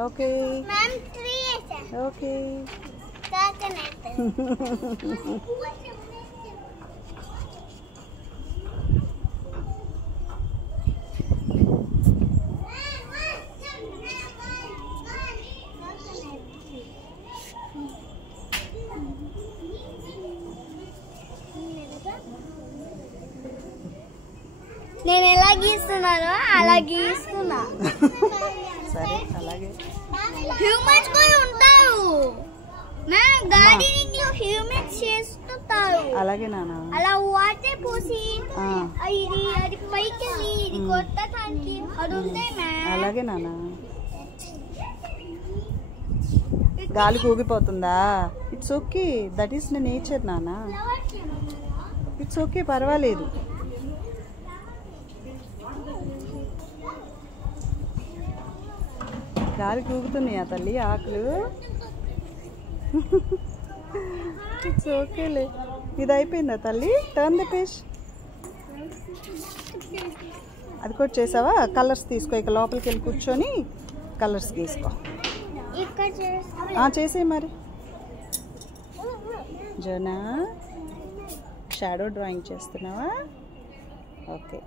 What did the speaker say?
Okay ma'am 3 వేసా. Okay నేను ఎలా గీస్తున్నానో అలా గీస్తున్నా. సరే అలాగే. హ్యూమన్స్ కూడా ఉంటారు మ్యామ్, గార్డెనింగ్ లో హ్యూమన్స్ చేస్తుంటారు. అలాగే నాన్న. అలా వాటర్ పోసి ఇది అది పైకి ఇది కొట్టడానికి అది ఉంటాయి మ్యామ్. అలాగే నాన్న. గాలి కూగిపోతుందా? It's okay, that is nature నాన్న. ఇట్స్ ఓకే, పర్వాలేదు. గాలి కూగుతున్నాయా తల్లి ఆకులు? ఇట్స్ ఓకేలే. ఇది అయిపోయిందా తల్లి? Turn the page. అది కూడా చేసావా? కలర్స్ తీసుకో, ఇక లోపలికి వెళ్ళి కూర్చొని కలర్స్ తీసుకో. చేసే మరి. జనా షాడో డ్రాయింగ్ చేస్తున్నావా? ఓకే.